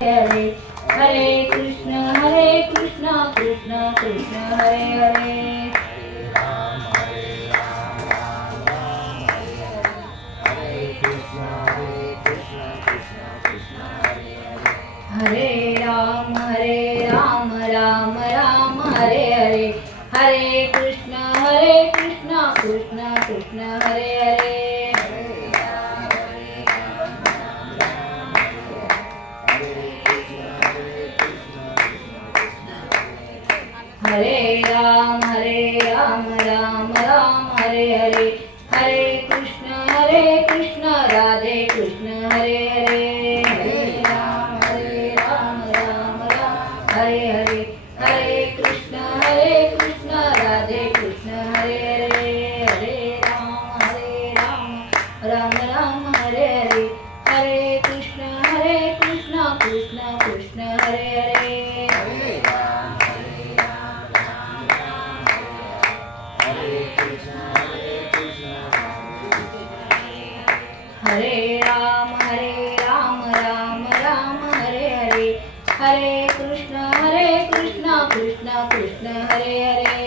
हरे हरे कृष्ण कृष्ण कृष्ण हरे हरे हरे राम राम राम हरे हरे हरे कृष्ण कृष्ण कृष्ण हरे हरे हरे राम राम हरे हरे हरे कृष्ण राधे कृष्ण हरे हरे हरे राम राम हरे हरे हरे कृष्ण राधे कृष्ण हरे हरे हरे राम राम हरे हरे हरे कृष्ण कृष्ण कृष्ण हरे हरे हरे राम राम हरे हरे हरे कृष्ण कृष्ण कृष्ण हरे हरे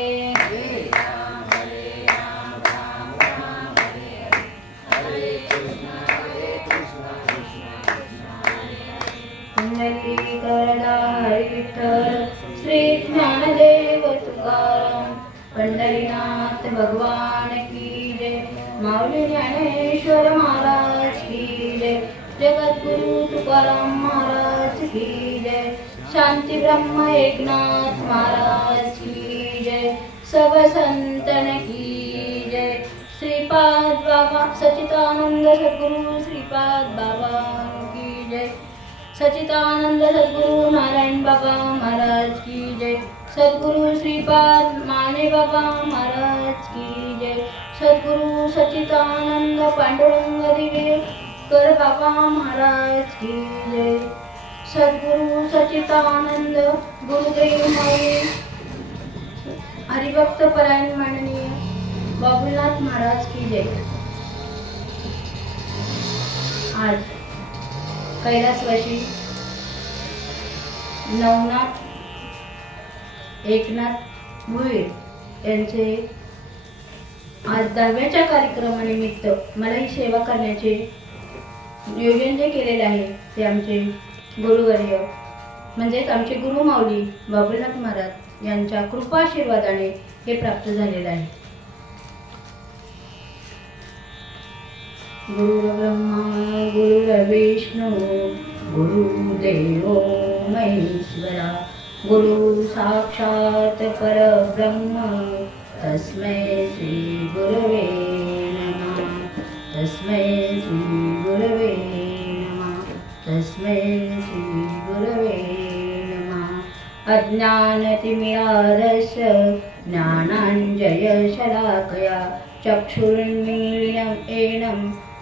पुंडलीकरणारी विठ्ठल श्री ज्ञानदेव तुकाराम पंढरीनाथ भगवान की जय माऊली ज्ञानेश्वर महाराज की जय जगद्गुरु तुकाराम महाराज की जय शांती ब्रह्म एकनाथ महाराज की जय सब संतन की जय श्रीपाद बाबा सच्चिदानंद सद्गुरु श्रीपाद बाबा की जय सच्चिदानंद सद्गुरु नारायण बाबा महाराज की जय सद्गुरु श्रीपाद माने बाबा महाराज की जय सद्गुरु सच्चिदानंद पांडुरंग दिवेकर बाबा महाराज की जय सद्गुरु सच्चिदानंद गुरुदेव माऊली हरिभक्त परायण माननीय बाबुलनाथ महाराज की जय। आज कैलासवासी नवनाथ एकनाथ भोईर यांचे आज 10व्याच्या कार्यक्रमानिमित्त मला ही सेवा करण्याचे नियोजन जे केलेले आहे ते आमचे गुरुवर्य म्हणजेच आमचे गुरु माऊली बाबुलनाथ महाराज यांच्या कृपा आशीर्वादाने हे प्राप्त झालेले आहे। गुरुर्ब्रह्मा गुरुर्विष्णू गुरुदेवो महेश्वरा गुरु साक्षात परब्रह्म तस्मै श्री गुरवे नमः तस्मै श्री गुरवे नमः तस्मै श्री गुरवे नमः। अज्ञानतिमिराधस्य ज्ञानाञ्जय शलाकया चक्षुरुन्मीलितं येन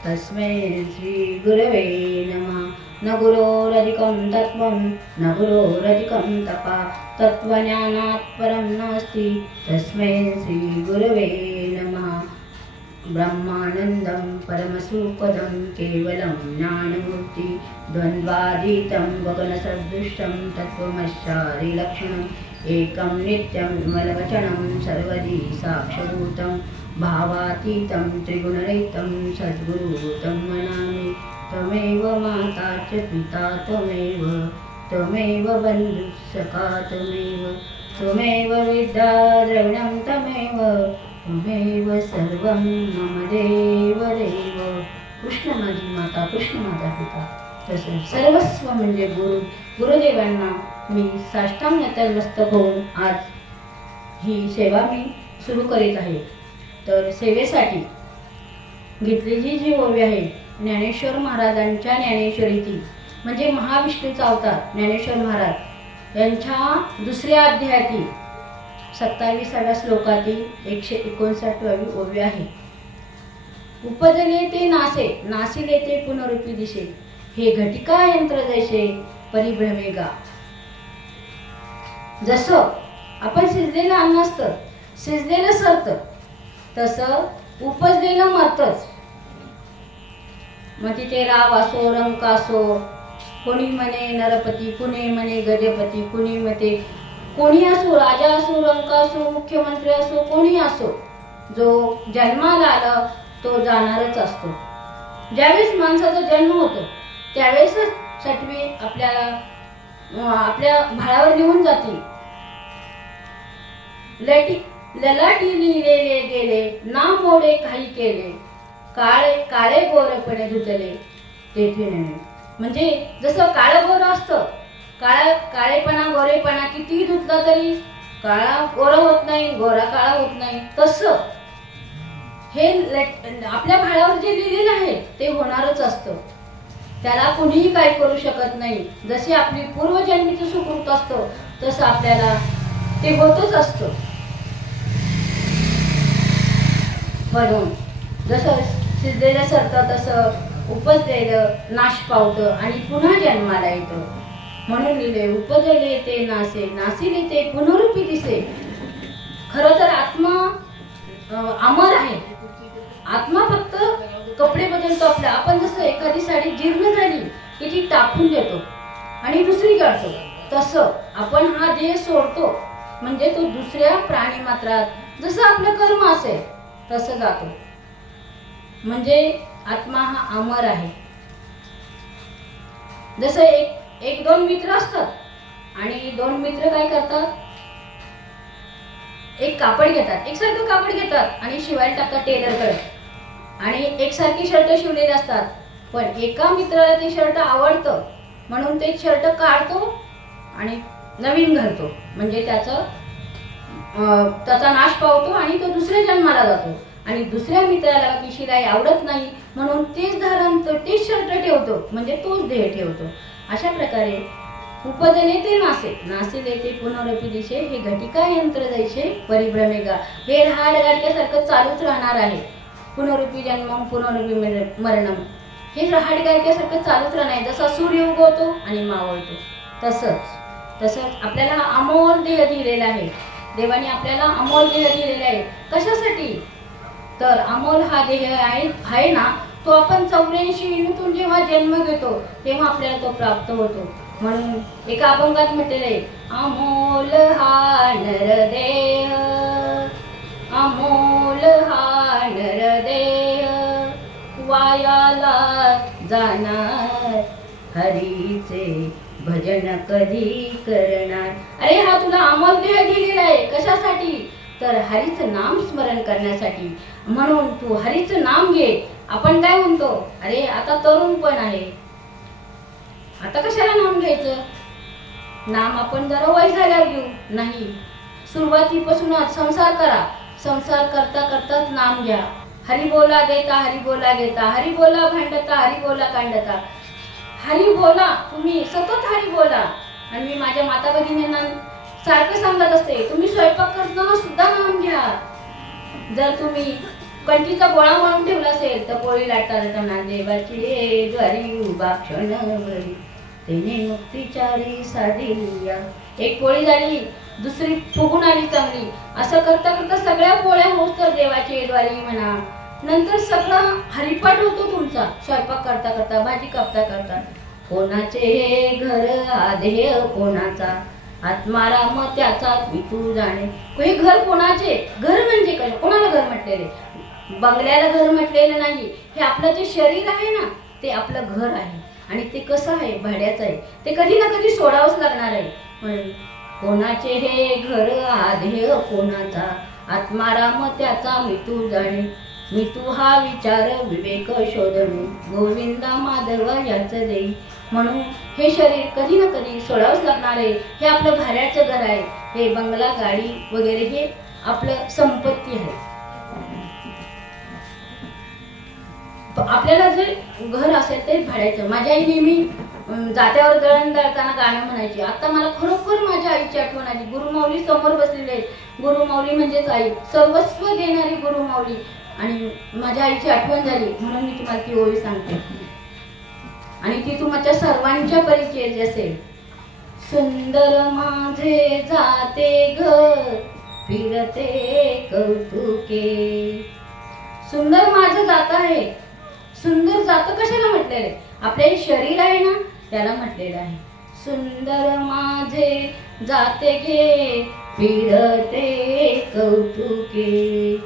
तस्मै श्री गुरवे नमः। न गुरोरधिकं तत्त्वं न गुरोरधिकं तपः तत्त्वज्ञानात् परं नास्ति तस्मै श्री गुरवे नमः। ब्रह्मानन्दं परमसुखदं केवलं ज्ञानमूर्ति द्वन्द्वातीतं गगनसदृशं तत्त्वमस्यादिलक्षणम् एकं नित्यं विमलवचनं सर्वदि साक्षभूतं भावातीतं त्रिगुणरहितं सद्गुरुं मनामि। त्वमेव माता च पिता त्वमेव बन्धुः सखा त्वमेव विद्या द्रविणं त्वमेव सर्वं मम देव। कृष्ण माझी माता कृष्ण माझा पिता तसेच सर्वस्व म्हणजे गुरुदेवांना मी साष्टांग नतमस्तक होऊन आज ही सेवा मी सुरू करीत आहे। तर सेवेसाठी घेतलेली जी ओवी आहे ज्ञानेश्वर महाराजांच्या ज्ञानेश्वरीतील म्हणजे महाविष्णूचा अवतार ज्ञानेश्वर महाराज यांच्या दुसऱ्या अध्यायातील 27व्या श्लोकातील 159वी ओवी आहे। उपजले ते नासे नासिले ते पुनरुपी दिसे हे घटिका यंत्र जैसे परिभ्रमेगा। जसं आपण शिजलेलं अन्न असतं शिजलेलं सरतं तसं उपजलेलं मरतच। मग तिथे राव असो रंक असो कोणी म्हणे नरपती, कुणी म्हणे गजपती, कुणी म्हणते कोणी असो, राजा असो, रंक असो, मुख्यमंत्री असो, कोणी असो, जो जन्माला आला तो जाणारच असतो. ज्यावेळेस माणसाचा जन्म होतो त्यावेळेसच सटवी आपल्या भाळावर लिहून जातील. ललाटी लिहिलेले गेले, नाम मोडे काही केले, काळे गोरपणे धुतले तेथे नव्हे. म्हणजे जसं काळं गोरं असतं, काळेपणा गोरेपणा कितीही धुतला तरी काळा गोरा होत नाही, गोरा काळा होत नाही. तसं हे आपल्या भाळावर जे लिहिलेलं आहे ते होणारच असतं. त्याला कुणीही काही करू शकत नाही. जशी आपली पूर्वजन्मीचं सुकृत असतं तसं आपल्याला ते होतच असतं. म्हणून जसं शिजलेलं सरतं तसं उपजलेलं नाश पावतं आणि पुन्हा जन्माला येतं. म्हणून लिहिले उपजले ते नासे, नासिले ते पुनरुपी दिसे. खरं तर आत्मा अमर आहे. आत्मा फक्त कपडे बदलतो आपला. आपण जसं एखादी साडी जीर्ण झाली की ती टाकून देतो आणि दुसरी काढतो, तसं आपण हा देह सोडतो म्हणजे तो दुसऱ्या प्राणी मात्रात जसं आपलं कर्म असेल तसं जातो. म्हणजे आत्मा हा अमर आहे. जसं एक दोन मित्र असतात आणि दोन मित्र काय करतात, एक कापड घेतात, एकसारखं कापड घेतात आणि शिवायला टाकतात टेलरकडे आणि एकसारखी शर्ट शिवलेली असतात. पण एका मित्राला ते शर्ट आवडतं म्हणून ते शर्ट काढतो आणि नवीन घालतो. म्हणजे त्याचा नाश पावतो आणि तो दुसऱ्या जन्माला जातो. आणि दुसऱ्या मित्राला ती शिलाई आवडत नाही म्हणून तेच धारण तेच शर्ट ठेवतो, म्हणजे तोच देह ठेवतो. अशा प्रकारे उपजले ते नासे, नासिले ते पुनरुपी दिशे. हे घटिका यंत्र जैसे परिभ्रमेगा. हे रहाडगाडक्यासारखं चालूच राहणार आहे. पुनरुपी जन्मम पुनरुपी मरणम. हे रहाडगाडक्यासारखं चालूच राहणार आहे. जसा सूर्य उगवतो आणि मावळतो तसंच आपल्याला अमोल देह दिलेला आहे. देवाने आपल्याला अमोल देह दिलेला आहे. कशासाठी तर अमोल हा देह आहे ना, तो आपण 84 युनिटून जेव्हा जन्म घेतो तेव्हा आपल्याला तो प्राप्त होतो. म्हणून एका अभंगात म्हटलेलं आहे, अमोल हा नरदेह, अमोल हा नरदेह, वायाला जाणार हरीचे भजन कधी करणार. अरे हा तुला अमोल देह दिलेला आहे. कशासाठी तर हरीचं नाम स्मरण करण्यासाठी. म्हणून तू हरीचं नाम घे. आपण काय म्हणतो, अरे आता तरुण पण आहे, आता कशाला नाम घ्यायचं. नाम आपण जरा वय झाल्यावर घेऊ. नाही, सुरुवातीपासूनच संसार करा. संसार करता करताच नाम घ्या. हरी बोला देता, हरी बोला घेता, हरी बोला भांडता, हरी बोला कांडता. हरी बोला, तुम्ही सतत हरी बोला. आणि मी माझ्या माता भगिनींना सारखं सांगत असते, तुम्ही स्वयंपाक करताना सुद्धा नाम घ्या. जर तुम्ही कंठीचा गोळा म्हणून ठेवला असेल तर पोळी लाटताना देवाची द्वारी उभा क्षणभरी तेने मुक्तीचारी साधिया. एक पोळी झाली, दुसरी फुगून आली चांगली. असं करता करता सगळ्या पोळ्या होत तर देवाची द्वारी म्हणा. नंतर सगळं हरिपाठ होतो तुमचा स्वयंपाक करता करता, भाजी कापता करता. कोणाचे घर आधेय कोणाचा, आत्माराम त्याचा तू जाणे. हे घर कोणाचे, घर म्हणजे काय, कोणाला घर म्हटलेले, बंगल्याला घर म्हटलेलं नाही. हे आपलं जे शरीर आहे ना ते आपलं घर आहे. आणि ते कसं आहे, भाड्याचं आहे. ते कधी ना कधी सोडावंच लागणार आहे. म्हणून कोणाचे हे घर आधेय कोणाचा, आत्माराम त्याचा मिटू जाणे. मिटू हा विचार विवेक शोधणे, गोविंदा माधवा याच देई. म्हणून हे शरीर कधी ना कधी सोडावंच लागणार आहे. हे आपलं भाड्याचं घर आहे. हे बंगला गाडी वगैरे हे आपलं संपत्ती आहे. आपल्याला जे घर असेल ते भाड्याचं. माझी आई नेहमी जात्यावर दळण दळताना गाणं म्हणायची. आता मला खरोखर माझ्या आईची आठवण आली. गुरुमाऊली समोर बसलेले आहेत. गुरुमाऊली म्हणजेच आई, सर्वस्व देणारी गुरुमाऊली. आणि माझ्या आईची आठवण झाली म्हणून मी तुम्हाला ती ओवी सांगते. आणि ती तुमच्या सर्वांच्या परिचयाची असेल. सुंदर माझे जाते घर फिरते कौतुके. सुंदर माझं जात आहे. सुंदर जातं कशाला म्हटलेलं आहे, आपले शरीर आहे ना त्याला म्हटलेलं आहे. सुंदर माझे जाते घे फिरते कौतुके,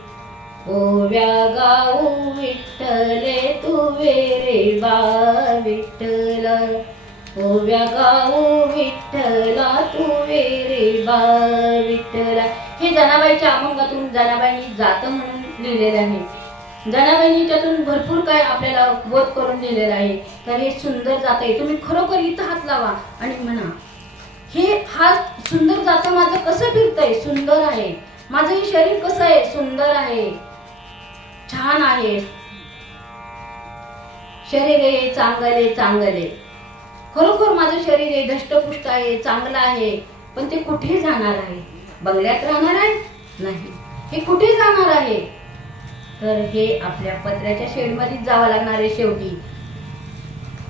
ओव्या गाऊ विठ्ठले तुवे रे बा विठ्ठला, ओव्या गाऊ विठ्ठला तुवे रे बा विठ्ठला. हे जनाबाईच्या अभंगातून जनाबाईंनी जात म्हणून लिहिलेलं आहे. जनाबाईंनी त्यातून भरपूर काय आपल्याला बोध करून दिलेला आहे. तर हे सुंदर जात आहे. तुम्ही खरोखर इथं हात लावा आणि म्हणा, हे हात सुंदर जात माझं कसं फिरतंय, सुंदर आहे. माझं हे शरीर कसं आहे, सुंदर आहे, छान आहे. शरीर आहे चांगले चांगले, खरोखर माझं शरीर आहे धष्टपुष्ट आहे, चांगलं आहे. पण ते कुठे जाणार आहे? बंगल्यात राहणार आहे? नाही. हे कुठे जाणार आहे? तर हे आपल्या पत्र्याच्या शेडमध्ये जावं लागणार आहे शेवटी.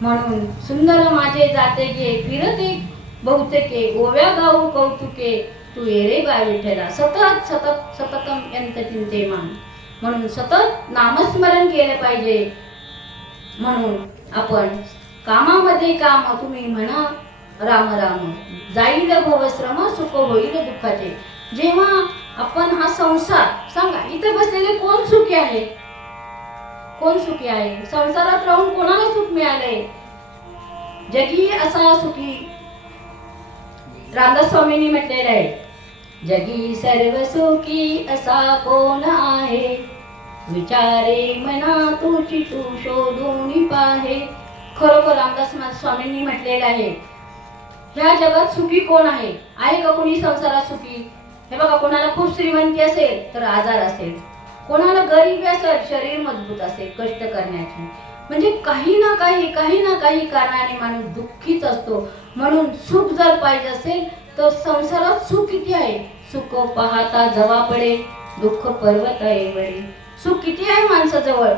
म्हणून सुंदर माझे जाते गे फिरते बहुतेके, ओव्या गाऊ कौतुके तू ये रे बा विठ्ठला. सतत सतत सततम यंत चिंते मान. म्हणून सतत नामस्मरण केलं पाहिजे. म्हणून आपण कामामध्ये काम, तुम्ही म्हणा राम राम, जाईल भवश्रम सुख होईल दुःखाचे. जेव्हा आपण हा संसार, सांगा इथे बसलेले कोण सुखी आहे? कोण सुखी आहे? संसारात राहून कोणाला सुख मिळालंय? जगी असा सुखी. रामदास स्वामींनी म्हटलेलं आहे, जगी सर्व सुखी असा कोण आहे, विचारे मना तुझी तू शोधून पाहे. खरोखर रामदास स्वामींनी म्हटलेलं आहे, ह्या जगात सुखी कोण आहे? आहे का कोणी संसारात सुखी? हे बघा, कोणाला खूप श्रीमंती असेल तर आजार असेल, कोणाला गरिबी असेल, शरीर मजबूत असेल कष्ट करण्याची. म्हणजे काही ना काही कारणाने माणूस दुःखीच असतो. म्हणून सुख जर पाहिजे असेल तर संसारात सुख किती आहे? सुख पाहता जवा पडे, दुःख पर्वत एवढे. सुख किती आहे माणसाजवळ?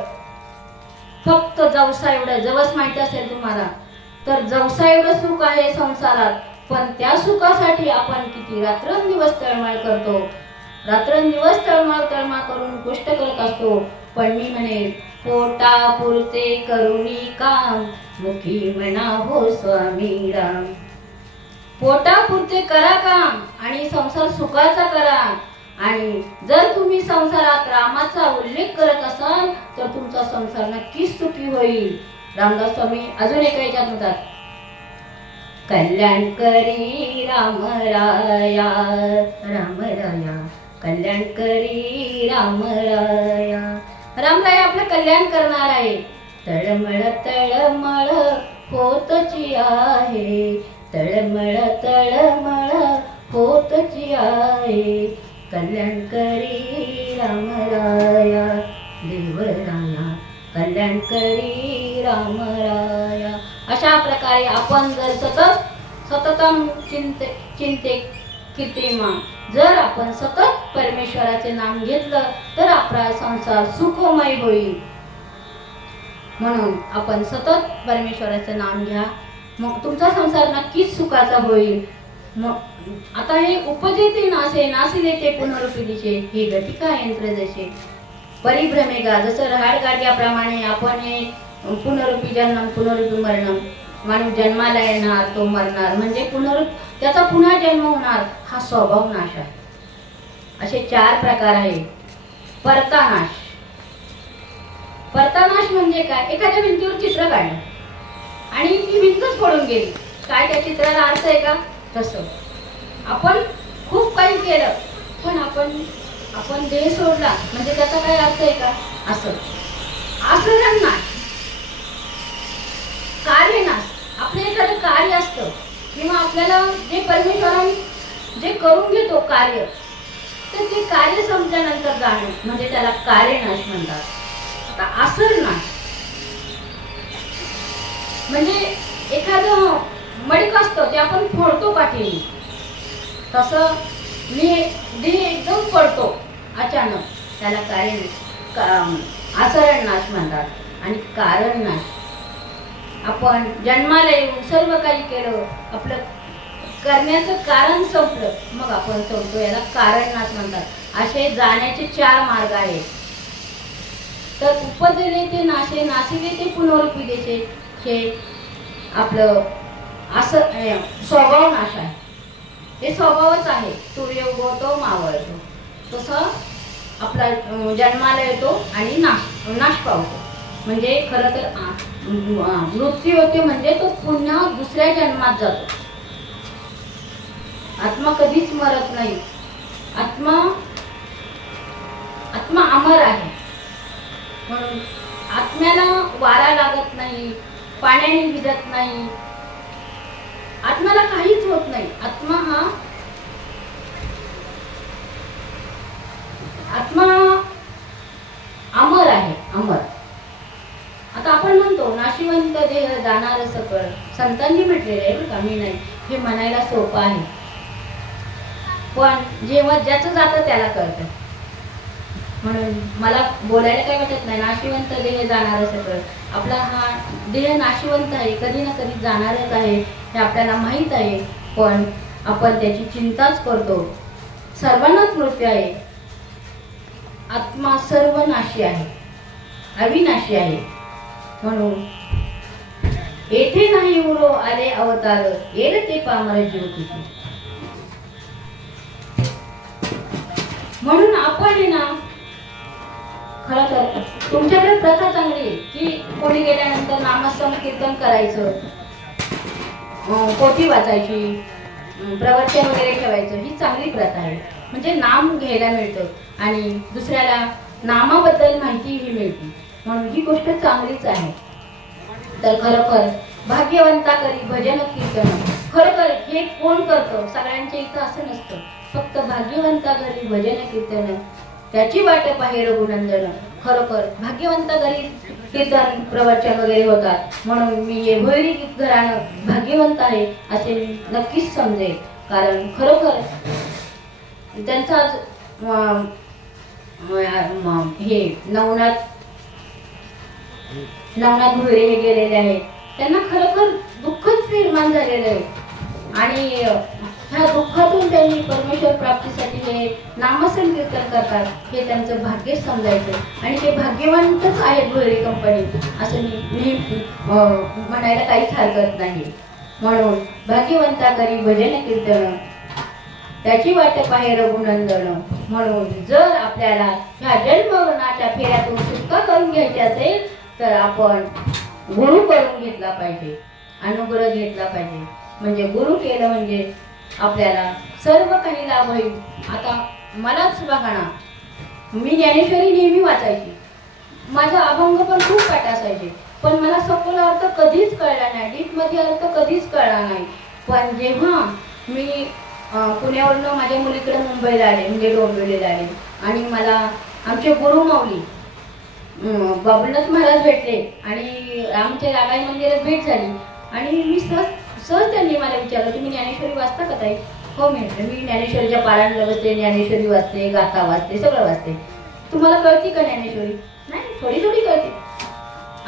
फक्त जवसा एवढं. जवस माहिती असेल तुम्हाला तर जवसा एवढं सुख आहे संसारात. पण त्या सुखासाठी आपण किती रात्रंदिवस तळमळ करतो, रात्रंदिवस तळमळ करून कष्ट करत असतो. पण मी म्हणेन, पोटा पुरते करुणी काम, मुखी म्हणा हो स्वामी राम. पोटा पुरते करा काम आणि संसार सुखाचा करा. आणि जर तुम्ही संसारात रामाचा उल्लेख करत असाल तर तुमचा संसार नक्कीच सुखी होईल. रामदास स्वामी अजून एका याच्यात म्हणतात, कल्याण करी राम राया, राम राया कल्याण करी राम राया. रामराया आपलं कल्याण करणार आहे. तळमळ तळमळ होतची आहे, तळमळ तळमळ होतची आहे, कल्याण करी राम राया देवराया, कल्याण करी राम राया. अशा प्रकारे आपण जर सततम चिंते कीर्तिमा, जर आपण सतत परमेश्वराचे नाम घेतलं तर आपला संसार सुखमय होईल. म्हणून आपण सतत परमेश्वराचे नाम घ्या, मग तुमचा संसार नक्कीच सुखाचा होईल. मग आता हे उपजेते नासे, नासिले ते पुनरुपी दिशे, हे घटिका यंत्र जसे परिभ्रमेगा. जसं रहाड गाडग्याप्रमाणे आपण हे पुनरुपी जन्म पुनरुपी मरण, माणूस जन्माला येणार तो मरणार, म्हणजे त्याचा पुन्हा जन्म होणार, हा स्वभाव नाश आहे. असे 4 प्रकार आहेत. परतानाश. परतानाश म्हणजे काय? एखाद्या भिंतीवर चित्र काढलं आणि ती भिंतच पडून गेली, काय त्या चित्राला अर्थ आहे का? तसं आपण खूप काही केलं पण आपण देह सोडला म्हणजे त्याचा काय अर्थ आहे का? असं नाश, कार्य नाश. आपलं एखादं कार्य असतं किंवा आपल्याला जे परमेश्वराने जे करून घेतो कार्य, तर ते कार्य संपल्यानंतर जाणे म्हणजे त्याला कार्यनाश म्हणतात. आता आसर नाश म्हणजे एखादं मडक असतं ते आपण फोडतो काठीने, तसं देह एकदम पडतो अचानक, त्याला आसरण नाश म्हणतात. आणि कारण नाश, आपण जन्माला येऊन सर्व काही केलं, आपलं करण्याचं कारण संपलं, मग आपण संपतो, याला कारण नाश म्हणतात. असे जाण्याचे 4 मार्ग आहेत. तर उपजले ते नाशे, नाशिले ते पुनरुपी देशे, हे आपलं असं स्वभाव नाश आहे. हे स्वभावच आहे. सूर्य उगवतो मावळतो, तसं आपला जन्माला येतो आणि नाश पावतो. म्हणजे खरं तर मृत्यू होते म्हणजे तो पुन्हा दुसऱ्या जन्मात जातो. आत्मा कधीच मरत नाही. आत्मा अमर आहे. म्हणून आत्म्याला वारा लागत नाही, पाण्याने भिजत नाही, आत्म्याला काहीच होत नाही. आत्मा अमर आहे, अमर. आता आपण म्हणतो नाशिवंत देह जाणार सकळ, संतांनी म्हटलेलं आहे बरं का, मी नाही. हे म्हणायला सोपं आहे, पण जेव्हा ज्याचं जातं त्याला कळतं. म्हणून मला बोलायला काय वाटत नाही. नाशिवंत देह जाणार सकळ, आपला हा देह नाशिवंत आहे, कधी ना कधी जाणारच आहे, हे आपल्याला माहीत आहे. पण आपण त्याची चिंताच करतो. सर्वांनाच मृत्यू आहे. आत्मा सर्वनाशी आहे, अविनाशी आहे. म्हणून येथे नाही उरो आले अवतार, येल ते पामर जीव किती. म्हणून आपण ना खरं तर तुमच्याकडे प्रथा चांगली आहे की कोणी गेल्यानंतर नामस्मरण कीर्तन करायचं, पोथी वाचायची, प्रवचन वगैरे ठेवायचं. ही चांगली प्रथा आहे. म्हणजे नाम घ्यायला मिळतं आणि दुसऱ्याला नामाबद्दल माहितीही मिळते. म्हणून ही गोष्ट चांगलीच आहे. तर खरोखर भाग्यवंता करी भजन कीर्तन. खरोखर हे कोण करतं? सगळ्यांच्या इथं असं नसतं. फक्त भाग्यवंता घरी भजन कीर्तन, त्याची वाट पाहे रघुनंदन. खरोखर भाग्यवंता घरी कीर्तन प्रवचन वगैरे होतात. म्हणून मी हे भैरी घराणं भाग्यवंत आहे असे मी नक्कीच समजेल. कारण खरोखर त्यांचा हे नवनाथ भोईरे हे गेलेले आहेत. त्यांना खरोखर दुःखच निर्माण झालेलं आहे आणि ह्या दुःखातून त्यांनी परमेश्वर प्राप्तीसाठी हे नामस्मरण कीर्तन करतात. हे त्यांचं भाग्य समजायचं आणि ते भाग्यवंतच आहेत भोईरे कंपनी असं मी म्हणायला काहीच हरकत नाही. म्हणून भाग्यवंता करी भजन कीर्तन, त्याची वाट पाहे रघुनंदन. म्हणून जर आपल्याला ह्या जन्मवनाच्या फेऱ्यातून सुटका करून घ्यायची असेल तर आपण गुरु करून घेतला पाहिजे, अनुग्रह घेतला पाहिजे. म्हणजे गुरु केलं म्हणजे आपल्याला सर्व काही लाभ होईल. आता मलाच बघा ना, मी ज्ञानेश्वरी नेहमी वाचायची, माझा अभंग पण खूप पाठ असायचे, पण मला सखोल अर्थ कधीच कळला नाही, डीप मध्ये अर्थ कधीच कळला नाही. पण जेव्हा मी पुण्यावरून माझ्या मुलीकडे मुंबईला आले, म्हणजे डोंबिवलीला आले आणि मला आमचे गुरु माऊली बाबुलनाथ महाराज भेटले आणि आमच्या रागाई मंदिरात भेट झाली आणि मी सहज त्यांनी मला विचारलं, तुम्ही ज्ञानेश्वरी वाचता का ताई? हो म्हटलं, मी ज्ञानेश्वरीच्या पारायणाला बसते, ज्ञानेश्वरी वाचते, गाथा वाचते, सगळं वाचते. तुम्हाला कळती का ज्ञानेश्वरी? नाही, थोडी थोडी कळते.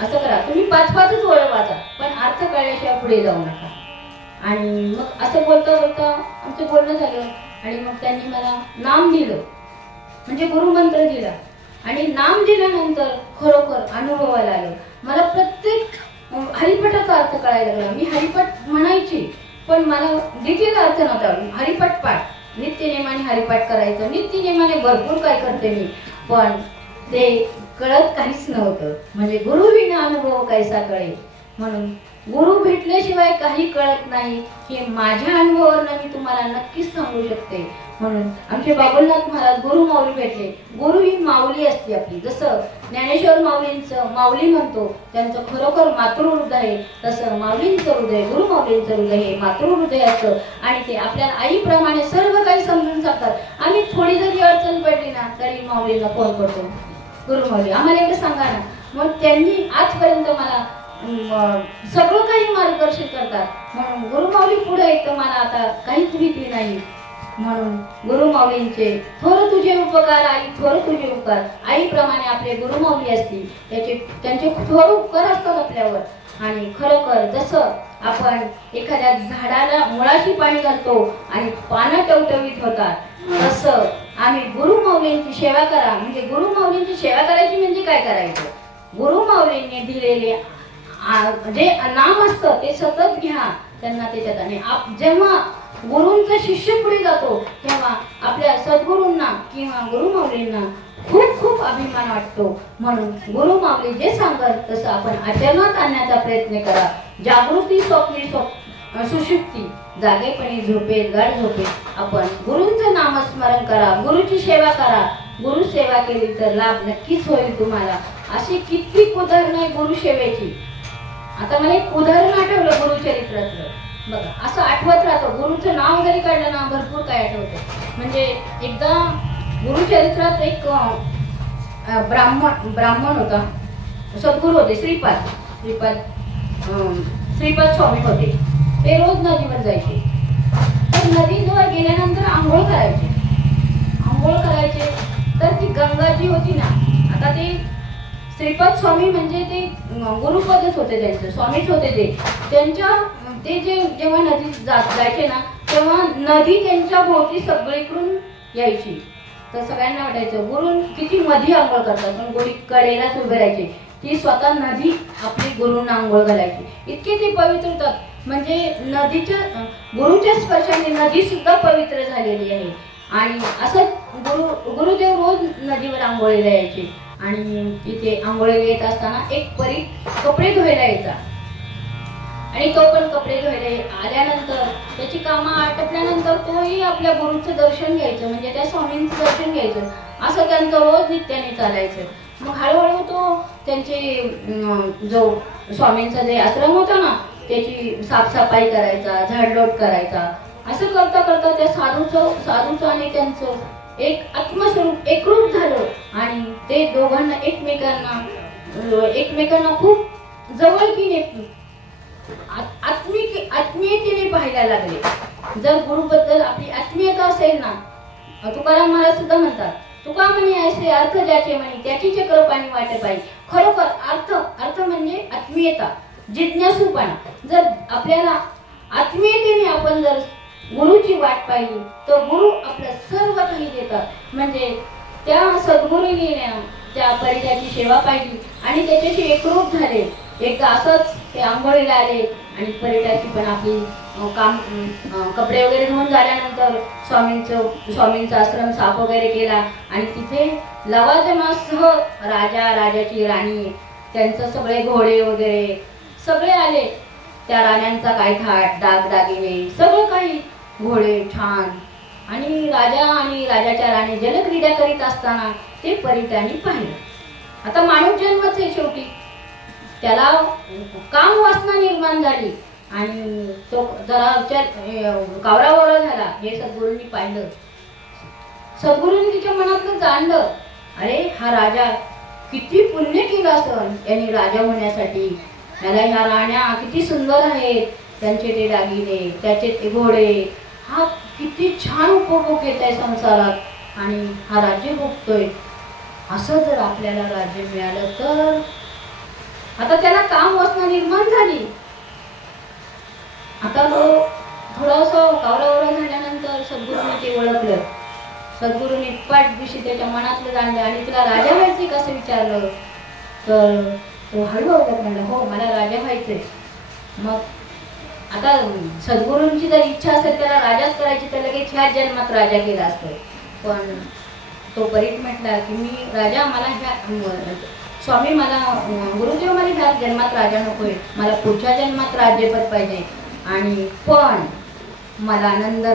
असं करा, तुम्ही 5-5च ओळ वाचा, पण अर्थ कळल्याशिवाय पुढे जाऊ नका. आणि मग असं बोलता बोलता आमचं बोलणं झालं आणि मग त्यांनी मला नाम दिलं, म्हणजे गुरुमंत्र दिला. आणि नाम दिल्यानंतर खरोखर अनुभवाला आलं. मला प्रत्येक हरिपाठाचा अर्थ कळायला लागला. मी हरिपाठ म्हणायची पण मला डिटेल अर्थ नव्हता. हरिपाठ पाठ नित्यनेमाने हरिपाठ करायचं, नित्यनेमाने भरपूर काय करते मी, पण ते कळत काहीच नव्हतं. म्हणजे गुरुविना अनुभव कैसा कळे. म्हणून गुरु भेटल्याशिवाय काही कळत नाही हे माझ्या अनुभवावरून मी तुम्हाला नक्कीच सांगू शकते. म्हणून आमचे बाबुलनाथ महाराज गुरु माऊली भेटले. गुरु ही माऊली असते आपली. जसं ज्ञानेश्वर माऊलींचं माऊली म्हणतो त्यांचं खरोखर मातृहृदय आहे, तसं माऊलींचं हृदय, गुरु माऊलींचं हृदय हे मातृहृदय असतं आणि ते आपल्याला आईप्रमाणे सर्व काही समजून सांगतात. आम्ही थोडी जरी अडचण पडली ना तरी माऊलींना फोन करतो, गुरु माऊली आम्हाला एकदा सांगा ना. मग त्यांनी आजपर्यंत मला सगळं काही मार्गदर्शन करतात. म्हणून गुरु माऊली पुढे येतं, मला आता काहीच भीती नाही. म्हणून गुरु माऊलींचे थोर तुझे उपकार आई, थोर तुझे उपकार. आईप्रमाणे आपले गुरु माऊली असतील, त्यांचे थोर उपकार असतात आपल्यावर. आणि खरोखर जसं आपण एखाद्या झाडाला मुळाशी पाणी घालतो आणि पानं टवटवीत होतात, तसं आम्ही गुरु माऊलींची सेवा करा. म्हणजे गुरु माऊलींची सेवा करायची म्हणजे काय करायचं? गुरु माऊलींनी दिलेले जे नाम असतं ते सतत घ्या त्यांना त्याच्यात आणि जेव्हा गुरूंचा शिष्य पुढे जातो तेव्हा आपल्या सद्गुरूंना किंवा गुरुमाऊलींना खूप खूप अभिमान वाटतो. म्हणून गुरुमाऊली जे सांगत तसं आपण आचरणात आणण्याचा प्रयत्न करा. जागृती स्वप्नी सुषुप्ती जागेपणी झोपेत गाढ झोपेत आपण गुरूंचं नामस्मरण करा, गुरुची सेवा करा. गुरु सेवा केली तर लाभ नक्कीच होईल तुम्हाला. अशी कित्येक उदाहरणं गुरुसेवेची. आता मला एक उदाहरण आठवलं गुरुचरित्रातलं. बघा असं आठवत राहतं, गुरुचं नाव जरी काढलं ना भरपूर काय आठवतं. म्हणजे एकदा गुरुचरित्रात एक ब्राह्मण होता, सद्गुरू होते, श्रीपाद स्वामी होते. ते रोज नदीवर जायचे. तर नदीवर गेल्यानंतर आंघोळ करायचे. तर ती गंगा जी होती ना, आता ते श्रीपाद स्वामी म्हणजे ते गुरुपदच होते, त्यांचं स्वामीच होते ते जेव्हा नदीत जायचे ना तेव्हा नदी त्यांच्या भोवती सगळीकडून यायची. तर सगळ्यांना वाटायचं गुरु किती मध्ये आंघोळ करतात, पण गुरु कडेलाच उभे राहायचे. ती स्वतः नदी आपली गुरूंना आंघोळ घालायची. इतके ते पवित्र होतात. म्हणजे नदीच्या गुरुच्या स्पर्शाने नदी सुद्धा पवित्र झालेली आहे. आणि असं गुरुदेव रोज नदीवर आंघोळीला यायचे. आणि तिथे आंघोळीला येत असताना एक परी कपडे धुवायला यायचा. आणि तो पण कपडे धुवायला आल्यानंतर त्याची कामं आटपल्यानंतर तोही आपल्या गुरुचं दर्शन घ्यायचं, म्हणजे त्या स्वामींचं दर्शन घ्यायचं. असं त्यांचं रोज नित्याने चालायचं. मग हळूहळू तो त्यांचे जो स्वामींचा जे आश्रम होता ना त्याची साफसफाई करायचा, झाडलोट करायचा. असं करता करता त्या साधूचं आणि त्यांचं एक आत्मस्वरूप एकरूप झालं. आणि ते दोघांना एकमेकांना खूप जवळकीने आत्मीयतेने पाहायला लागले. जर गुरुबद्दल आपली आत्मीयता असेल ना, तुकाराम महाराज सुद्धा म्हणतात, तुका म्हणे असे अर्थ ज्याचे म्हणे त्याची चक्रपाणी वाटे पाहिजे. खरोखर अर्थ म्हणजे आत्मीयता, जिज्ञासूपणा. जर आपल्याला आत्मीयतेने आपण जर गुरुची वाट पाहिली तर गुरु आपलं सर्व काही देतात. म्हणजे त्या सद्गुरूंनी त्या परित्याची सेवा पाहिली आणि त्याच्याशी एकरूप झाले. एकदा असंच ते आंघोळीला आले आणि परित्याची पण आपली कपडे वगैरे धुवून झाल्यानंतर स्वामींचा आश्रम साफ वगैरे केला. आणि तिथे लवाजमासह राजाची राणी, त्यांचं सगळे घोडे वगैरे सगळे आले. त्या राण्यांचा काय थाट, दागदागिने, सगळं काही, घोडे छान. आणि राजा आणि राजाच्या राणी जलक्रीडा करीत असताना ते परित्याने पाहिलं. आता मानव जन्मच आहे शेवटी, त्याला काम वासना निर्माण झाली आणि तो जरा कावरावरा झाला. हे सद्गुरूंनी पाहिलं. सद्गुरूंनी तिच्या मनातलं जाणलं, अरे हा राजा किती पुण्य केलं असेल यांनी राजा होण्यासाठी. त्याला ह्या राण्या किती सुंदर आहेत, त्यांचे ते दागिने, त्याचे ते घोडे, हा किती छान उपभोग येत आहे संसारात आणि हा राज्य भोगतोय. असं जर आपल्याला राज्य मिळालं तर. आता त्याला काम वासना निर्माण झाली. आता थोडंसं कावरावरा झाल्यानंतर सद्गुरूंनी ते ओळखलं. सद्गुरूंनी पाठ दिवशी त्याच्या मनातलं जाणलं आणि तुला राजा व्हायचे कसं विचारलं तर तो हळूहळू म्हणला, हो मला राजा व्हायचंय. मग आता सद्गुरूंची जर इच्छा असेल त्याला राजाच करायची तर लगेच ह्या जन्मात राजा केला असतो. पण तो परीत म्हटला की मी राजा, मला स्वामी मला गुरुदेव मला ह्या जन्मात राजा नकोय, मला पुढच्या जन्मात राज्यपद पाहिजे. आणि पण मला आनंद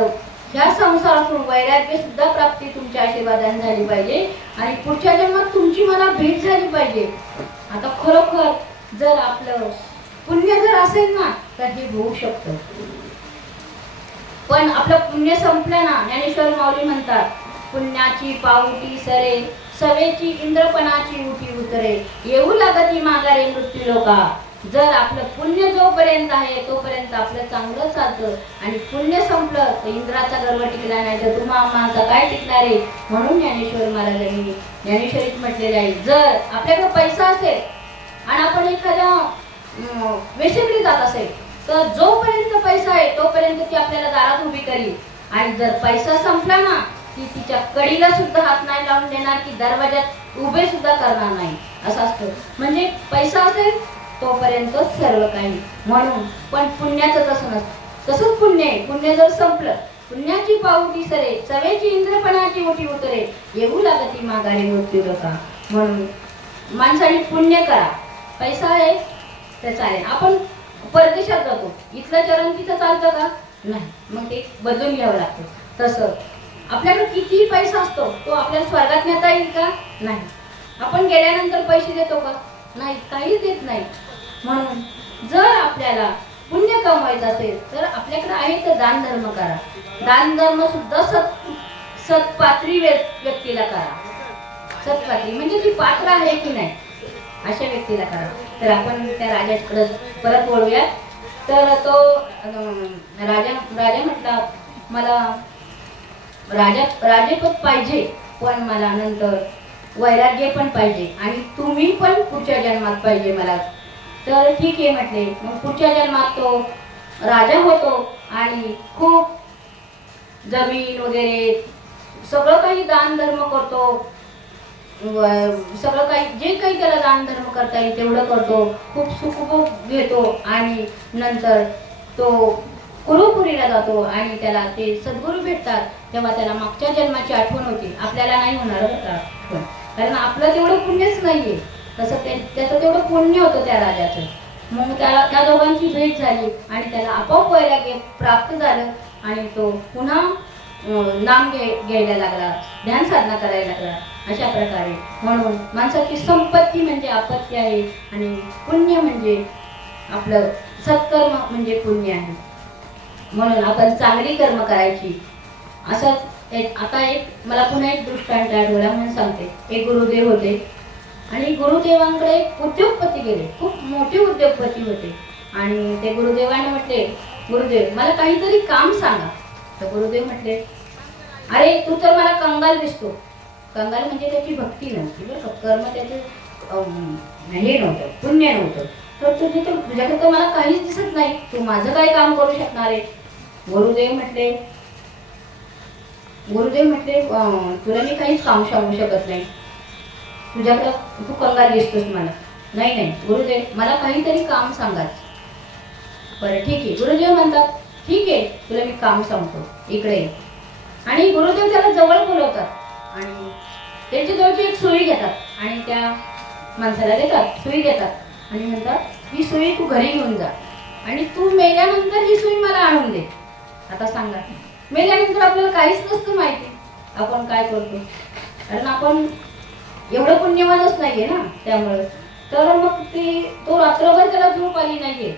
ह्या संसारातून वैराग्य सुद्धा प्राप्ती तुमच्या आशीर्वादाने झाली पाहिजे आणि पुढच्या जन्मात तुमची मला भेट झाली पाहिजे. आता खरोखर जर आपलं पुण्य जर असेल ना तर हे होऊ शकतं. पण आपलं पुण्य संपलं ना, ज्ञानेश्वर माऊली म्हणतात, पुण्याची पाऊटी सरे सवेची इंद्रपणाची उठी उतरे, येऊ लागती माघारे मृत्यू लोका. जर आपलं पुण्य जोपर्यंत आहे तोपर्यंत आपलं चांगलं चालतं आणि पुण्य संपलं तर इंद्राचा गर्व टिकला नाही तर तुम्हा आम्हाला काय टिकणार आहे. म्हणून ज्ञानेश्वर महाराजांनी ज्ञानेश्वरीत म्हटलेले आहे, जर आपल्याकडे पैसा असेल आणि आपण एखाद्या वेश्येकडे जात असेल तर जोपर्यंत पैसा आहे तोपर्यंत ती आपल्याला दारात उभी करील. आणि जर पैसा संपला ना ती तिच्या कडीला सुद्धा हात नाही लावून देणार, की दरवाजात उभे सुद्धा करणार नाही. असं असतं. म्हणजे पैसा असेल तोपर्यंतच सर्व काही. म्हणून पण पुण्याचं तसं नसतं. तसंच पुण्य आहे. पुण्य जर संपलं, पुण्याची पाऊटी सरे, चवेची इंद्रपणाची ओटी उतरे, येऊ लागती माघारी मृत्यू धोका. म्हणून माणसाने पुण्य करा. पैसा आहे तर चालेल. आपण परदेशात जातो, इथलं चरण तिथं चालतं का? नाही. मग ते बदलून घ्यावं लागतं. तसं आपल्याकडे कितीही पैसा असतो, तो आपल्याला स्वर्गात नेता येईल का? नाही. आपण गेल्यानंतर पैसे देतो का? नाही, काहीच देत नाही. म्हणून जर आपल्याला पुण्य कमवायचं असेल तर आपल्याकडे आहे तर दान धर्म करा. दान धर्म सुद्धा सत्पात्री व्यक्तीला करा. सत्पात्री म्हणजे ती पात्र आहे की नाही अशा व्यक्तीला करा. तर आपण त्या राजाकडे परत वळूया. तर तो राजा म्हटला, मला राजेपद पाहिजे, पण मला नंतर वैराग्य पण पाहिजे आणि तुम्ही पण पुढच्या जन्मात पाहिजे मला. तर ठीक आहे म्हटले. मग पुढच्या जन्मात तो राजा होतो आणि खूप जमीन वगैरे सगळं काही दान धर्म करतो. सगळं काही जे काही त्याला दान धर्म करता येईल तेवढं करतो. खूप सुखभोग घेतो आणि नंतर तो कुरुपुरीला जातो आणि त्याला ते सद्गुरू भेटतात. तेव्हा त्याला मागच्या जन्माची आठवण होती. आपल्याला नाही होणार आठवण, कारण आपलं तेवढं पुण्यच नाहीये. तसं त्याचं तेवढं पुण्य होतं त्या राजाचं. मग त्याला त्या दोघांची भेट झाली आणि त्याला आपोआप वैराग्य प्राप्त झालं आणि तो पुन्हा नाम घ्यायला लागला, ध्यान साधना करायला लागला. अशा प्रकारे म्हणून माणसाची संपत्ती म्हणजे आपत्ती आहे आणि पुण्य म्हणजे आपलं सत्कर्म म्हणजे पुण्य आहे. म्हणून आपण चांगली कर्म करायची. असंच आता मला पुन्हा एक दृष्टांत आठवला म्हणून सांगते. एक गुरुदेव होते आणि गुरुदेवांकडे उद्योगपती गेले. खूप मोठे उद्योगपती होते आणि ते गुरुदेवाने म्हटले, गुरुदेव मला काहीतरी काम सांगा. तर गुरुदेव म्हटले, अरे तू तर मला कंगाल दिसतो. कंगाल म्हणजे त्याची भक्ती नव्हती बरं का, कर्म त्याचं हे नव्हतं, पुण्य नव्हतं. तर तुझ्याकडे तर मला काहीच दिसत नाही, तू माझं काय काम करू शकणार आहे? गुरुदेव म्हटले तुला मी काहीच काम सांगू शकत नाही. तुझ्याकडं तू कंगाल दिसतोस मला. नाही गुरुदेव मला काहीतरी काम सांगा. बरं ठीक आहे. गुरुदेव म्हणतात, ठीक आहे तुला मी काम सांगतो, इकडे. आणि गुरुदेव त्याला जवळ बोलवतात आणि त्यांच्या जवळची एक सुई घेतात आणि त्या माणसाला देतात, सुई देतात आणि म्हणतात ही सुई तू घरी घेऊन जा आणि तू मेल्यानंतर ही सुई मला आणून दे. आता सांगा, मेल्यानंतर आपल्याला काहीच नसतं माहिती आपण काय करतो, कारण आपण एवढं पुण्यवानच नाहीये ना. त्यामुळे तर मग तो रात्रभर त्याला झोप आली नाहीये.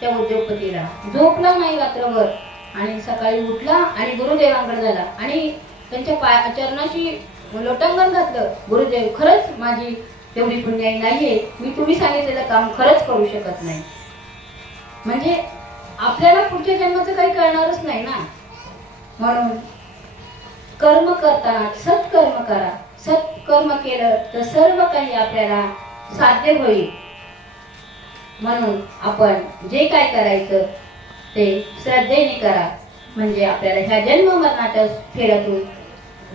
त्या उद्योगपतीला झोपला नाही रात्रभर आणि सकाळी उठला आणि गुरुदेवांकडे झाला आणि त्यांच्या चरणाशी लोटांगण घातलं. गुरुदेव खरंच माझी तेवढी पुण्याई नाहीये, मी तुम्ही सांगितलेलं काम खरंच करू शकत नाही. म्हणजे आपल्याला पुढच्या जन्माचं काही कळणारच नाही ना. म्हणून कर्म करताना सत्कर्म करा. सत्कर्म केलं तर सर्व काही आपल्याला साध्य होईल. म्हणून आपण जे काय करायचं ते श्रद्धेने करा, म्हणजे आपल्याला ह्या जन्म मरणाच्या फेऱ्यातून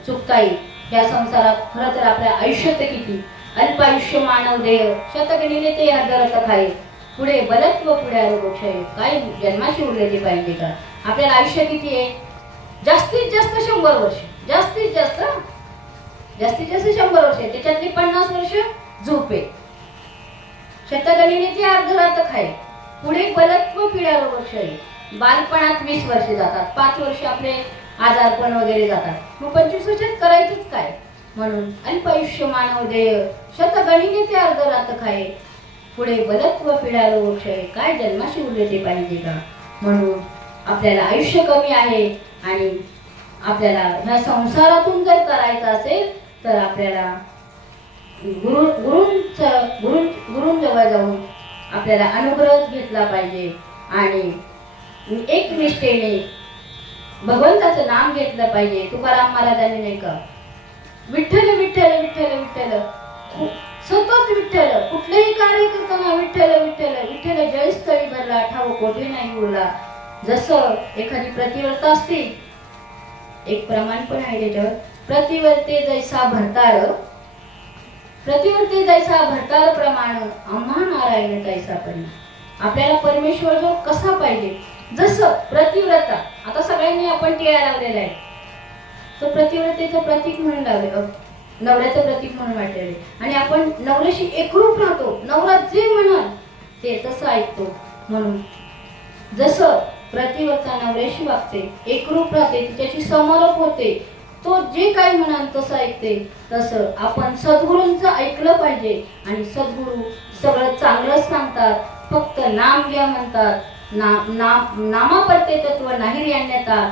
चुकता येईल. या संसारात खरं तर आपल्या आयुष्यात किती अल्पायुष्य मानव देह शतगणिले ते हजारात खाईल. पुढे बलत्व पुढे आरोग्यक्षय, काय जन्माशी उरलेली पाहिजे का? आपल्याला आयुष्य किती आहे? जास्तीत जास्त 100 वर्ष. जास्तीत जास्त 100 वर्ष. त्याच्यातली 50 वर्ष झोपे, शतगणिले ते अर्धरात खाईल. पुढे बलत्व पिढ्या रोगक्षय, बालपणात 20 वर्ष जातात, 5 वर्ष आपले आजारपण वगैरे जातात. मग 25 वर्षात करायचंच काय? म्हणून अल्पायुष्य मानव देह शतगणिले ते अर्धरात खाय. पुढे बलत्व पिढ्या रोगक्षय, काय जन्माशी उरले पाहिजे का? म्हणून आपल्याला आयुष्य कमी आहे आणि आपल्याला ह्या संसारातून जर करायचं असेल तर आपल्याला गुरूंजवळ जाऊन आपल्याला अनुग्रह घेतला पाहिजे आणि एक निष्ठेने भगवंताचं नाम घेतलं पाहिजे. तुकाराम महाराजांनी नाही का, विठ्ठल विठ्ठल विठ्ठल विठ्ठल, सतत विठ्ठल, कुठलेही कार्य करताना विठ्ठल विठ्ठल विठ्ठल, जयस्थळी भरला ठाव कोठे नाही उरला. जसं एखादी प्रतिव्रता असते, एक प्रमाण पण आहे त्याच्यावर, प्रतिव्रते जैसा भरतार प्रतिवर्ती जैसा भरतार प्रमाण आम्हा नारायण तैसा परी. आपल्याला परमेश्वर जो कसा पाहिजे, जसं प्रतिव्रता, आता सगळ्यांनी आपण टिळा लावलेला आहे, तो प्रतिव्रतेचं प्रतीक म्हणून लावले, नवऱ्याचं प्रतीक म्हणून वाटलेले, आणि आपण नवऱ्याशी एकरूप राहतो. नवरा जे म्हणाल ते तसं ऐकतो. म्हणून जसं प्रतिव्रता नवऱ्याशी वागते, एकरूप राहते, तिच्याशी समरोप होते, तो जे काही म्हणाल तसं ऐकते, तसं आपण सद्गुरूंचं ऐकलं पाहिजे. आणि सद्गुरू सगळं चांगलंच सांगतात, फक्त नाम घ्या म्हणतात. नामापरते तत्व नाही अन्यथा,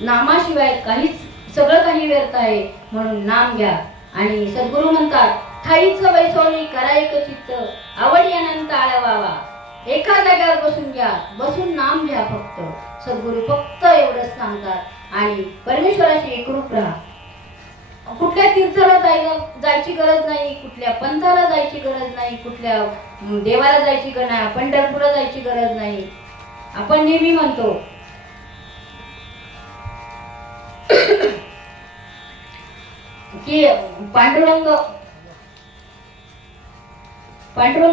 नामाशिवाय काहीच, सगळं काही व्यर्थ आहे, म्हणून नाम घ्या. आणि सद्गुरू म्हणतात, ठाईचं वैसोनी करा एक चित्त, आवडी अनंत आळवावा. एका जागेवर बसून घ्या, बसून नाम घ्या फक्त. सद्गुरू फक्त एवढंच सांगतात. आणि परमेश्वराशी एकरूप राहा. कुठल्या तीर्थाला जायची गरज नाही, कुठल्या पंथाला जायची गरज नाही, कुठल्या देवाला जायची गरज नाही, पंढरपूरला जायची गरज नाही. आपण नेहमी म्हणतो की पांडुरंग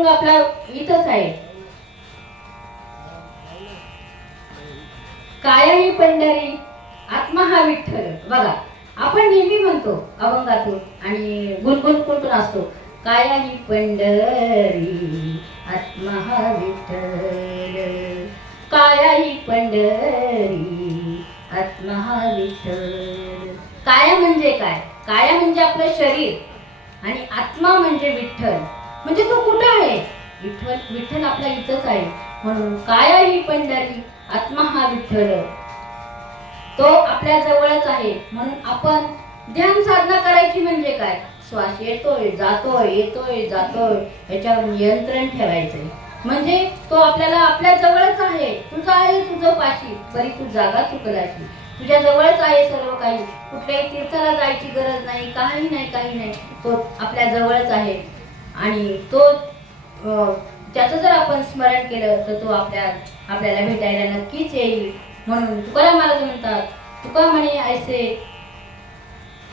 आपला इथंच आहे. काया ही पंढरी, आत्मा हा विठ्ठल. बघा, आपण नेहमी म्हणतो अभंगातून आणि गुणगुण असतो, काया ही पंढरी, आत्मा हा विठ्ठल. काया ही पंढरी, आत्मा हा विठ्ठल. काया म्हणजे काय? काया म्हणजे आपलं शरीर आणि आत्मा म्हणजे विठ्ठल. म्हणजे तो कुठं आहे? विठ्ठल आपला इथंच आहे. म्हणून काया ही पंढरी, आत्मा हा विठ्ठल. तो आपल्या जवळच आहे. म्हणून आपण ध्यान साधना करायची म्हणजे काय? श्वास येतोय जातोय, येतोय जातोय, याच्यावर नियंत्रण ठेवायचंय. म्हणजे तो आपल्याला आपल्या जवळच आहे. तुझं आहे तुझं पाशी, बरी तू जागा चुकलाशी. तुझ्या जवळच आहे सर्व काही. कुठल्याही तीर्थाला जायची गरज नाही, काही नाही. तो आपल्या जवळच आहे. आणि तो त्याचं जर आपण स्मरण केलं तर तो आपल्याला भेटायला नक्कीच येईल. म्हणून तुकाराम महाराज म्हणतात, तुका म्हणे ऐसे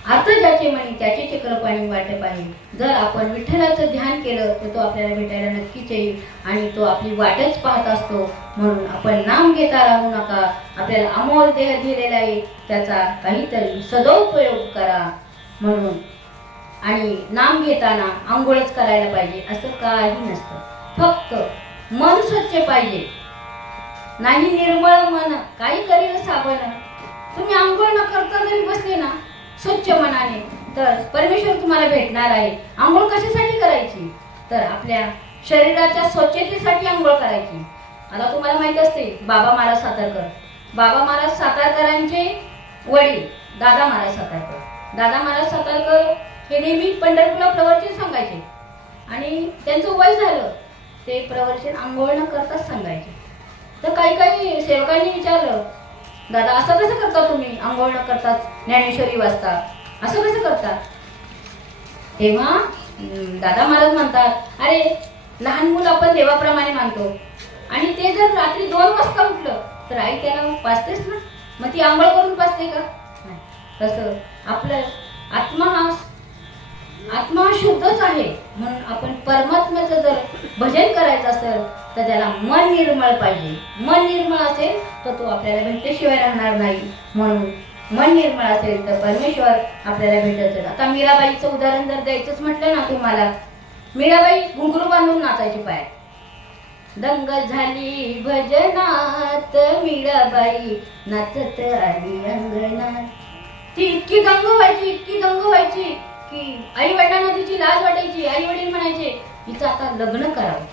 अर्थ ज्याचे म्हणे त्याचे चक्रपाणी वाटप आहे. जर आपण विठ्ठलाचं ध्यान केलं तर तो आपल्याला भेटायला नक्कीच येईल आणि तो आपली वाटच पाहत असतो. म्हणून आपण नाम घेता राहू नका. आपल्याला अमोल देह दिलेला आहे, त्याचा काहीतरी सदुपयोग करा. म्हणून आणि नाम घेताना आंघोळच करायला पाहिजे असं काही नसतं. फक्त मन स्वच्छ पाहिजे. नाही निर्मळ मन काही करील साबण. तुम्ही आंघोळ न करता जरी बसले ना स्वच्छ मनाने, तर परमेश्वर तुम्हाला भेटणार आहे. आंघोळ कशासाठी करायची? तर आपल्या शरीराच्या स्वच्छतेसाठी आंघोळ करायची. आता तुम्हाला माहित असते बाबा महाराज सातारकरांचे वडील दादा महाराज सातारकर हे नेहमी पंढरपूरला प्रवचन सांगायचे. आणि त्यांचं वय झालं ते प्रवचन आंघोळ न करताच सांगायचे. तर काही सेवकांनी विचारलं, दादा असं कसं करता तुम्ही? आंघोळ न करतात ज्ञानेश्वरी वाचता, असं कसं करता? तेव्हा दादा महाराज म्हणतात, अरे लहान मुलं आपण देवाप्रमाणे मानतो आणि ते जर रात्री 2 वाजता उठलं तर आई त्याला पाजतेच ना, मग ती आंघोळ करून पाजते का? नाही. तसं आपलं आत्मा शुद्धच आहे. म्हणून आपण परमात्म्याचं जर भजन करायचं असेल तर त्याला मन निर्मळ पाहिजे. मन निर्मळ असेल तर तो आपल्याला भेटल्याशिवाय राहणार नाही. म्हणून मन निर्मळ असेल तर परमेश्वर आपल्याला भेटत. आता मीराबाईचं उदाहरण जर द्यायचंच म्हटलं ना तुम्हाला, मीराबाई घुंगरू बांधून नाचायची पाय. दंग झाली भजनात मीराबाई नाचत आली अंगणात. ती इतकी दंग व्हायची की आई वडिलांना तिची लाज वाटायची. आई वडील म्हणायचे हिचं आता लग्न करावं,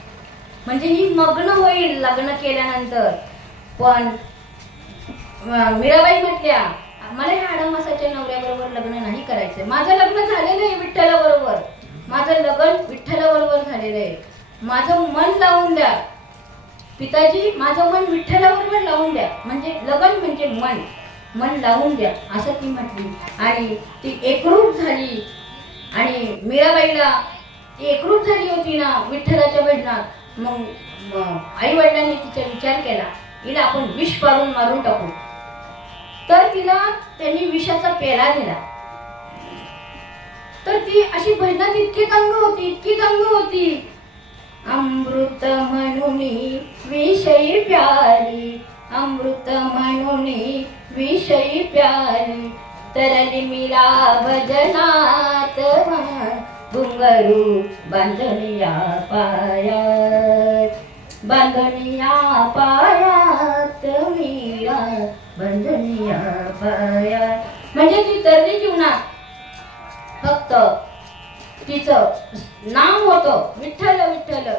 म्हणजे ही मग्न होईल लग्न केल्यानंतर. पण मीराबाई म्हटल्या, मला ह्या आडमासाच्या नवऱ्याबरोबर लग्न नाही करायचं. माझं लग्न झालेलं आहे विठ्ठलाबरोबर, माझं लग्न विठ्ठलाबरोबर झालेलं आहे. माझं मन लावून द्या पिताजी, माझं मन विठ्ठलाबरोबर लावून द्या. म्हणजे लग्न म्हणजे मन लावून द्या असं ती म्हटली. आणि ती एकरूप झाली. आणि मीराबाईला ती एकरूप झाली होती ना विठ्ठलाच्या भजनात. मग आई वडिलांनी तिचा विचार केला, हिला आपण विष पारून मारून टाकू. तर तिला त्यांनी विषाचा पेला दिला तर ती अशी भजनात इतकी तंग होती, इतकी तंग होती. अमृत म्हणून विषयी प्यारी, अमृत म्हणून विषयी प्यारी, तरली मीरा भजनात घुंगरू बांधणिया पायात, बांधणिया पायात मीरा बांधणिया पायात. म्हणजे ती तरली जीवनात फक्त तिचं नाम होतं विठ्ठल विठ्ठल.